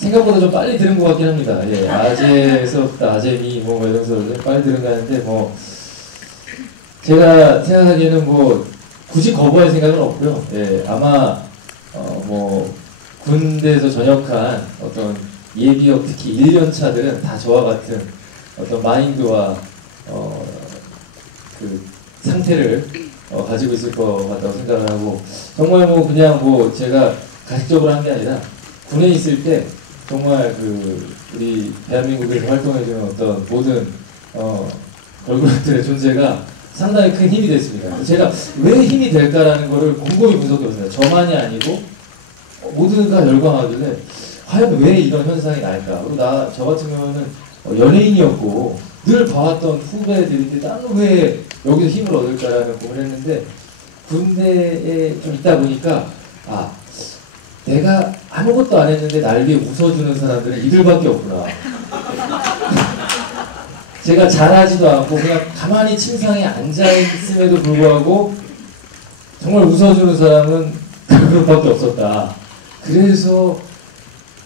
생각보다 좀 빨리 들은 것 같긴 합니다. 예, 아재스럽다, 아재미 뭐 이러면서 좀 빨리 들은 것 같은데 뭐 제가 생각하기에는 뭐 굳이 거부할 생각은 없고요. 예, 아마 어, 뭐 군대에서 전역한 어떤 예비역 특히 1년 차들은 다 저와 같은 어떤 마인드와 어, 그 상태를 어, 가지고 있을 것 같다고 생각을 하고 정말 뭐 그냥 뭐 제가 가식적으로 한 게 아니라 군에 있을 때 정말 그 우리 대한민국에서 활동해주는 어떤 모든 어, 걸그룹들의 존재가 상당히 큰 힘이 됐습니다. 제가 왜 힘이 될까라는 거를 곰곰이 분석해봤어요. 저만이 아니고 어, 모두가 열광하길래 과연 왜 이런 현상이 날까? 그리고 나 저 같은 경우는 어, 연예인이었고 늘 봐왔던 후배들인데 나는 왜 여기서 힘을 얻을까라는 고민을 했는데 군대에 좀 있다 보니까 아 내가 아무것도 안 했는데 날 위해 웃어주는 사람들은 이들밖에 없구나. 제가 잘하지도 않고 그냥 가만히 침상에 앉아 있음에도 불구하고 정말 웃어주는 사람은 그것밖에 없었다. 그래서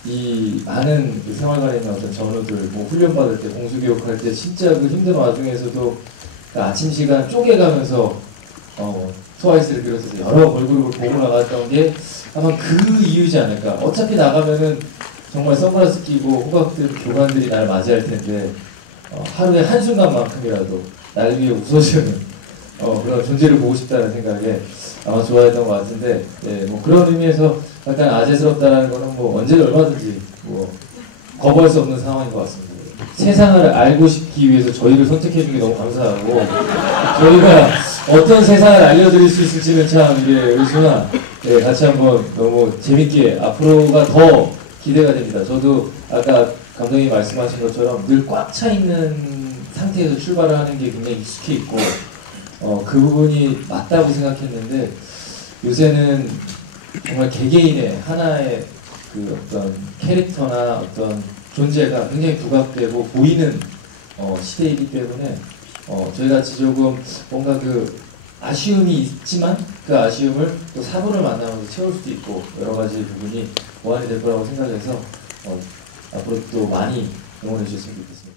이 많은 그 생활관에 있는 어떤 전우들, 뭐 훈련 받을 때, 공수 교육할 때 진짜 그 힘든 와중에서도 그 아침 시간 쪼개가면서 어, 트와이스를 비롯해서 여러 걸그룹을 보고 나갔던 게 아마 그 이유지 않을까. 어차피 나가면은 정말 선글라스 끼고 호박들 교관들이 날 맞이할 텐데 어, 하루에 한 순간만큼이라도 날 위해 웃어주는 어, 그런 존재를 보고 싶다는 생각에 아마 좋아했던 것 같은데 예, 뭐 그런 의미에서 약간 아재스럽다는 거는 뭐 언제 얼마든지 뭐 거부할 수 없는 상황인 것 같습니다. 세상을 알고 싶기 위해서 저희를 선택해 주기 너무 감사하고 저희가 어떤 세상을 알려드릴 수 있을지는 참 이게 의순아 예, 같이 한번 너무 재밌게 앞으로가 더 기대가 됩니다. 저도 아까 감독님이 말씀하신 것처럼 늘 꽉 차 있는 상태에서 출발을 하는 게 굉장히 익숙해 있고 어, 그 부분이 맞다고 생각했는데 요새는 정말 개개인의 하나의 그 어떤 캐릭터나 어떤 존재가 굉장히 부각되고 보이는 어, 시대이기 때문에 어, 저희같이 조금 뭔가 그 아쉬움이 있지만 그 아쉬움을 또 사부를 만나면서 채울 수도 있고 여러 가지 부분이 보완이 될 거라고 생각해서 어, 앞으로 또 많이 응원해 주셨으면 좋겠습니다.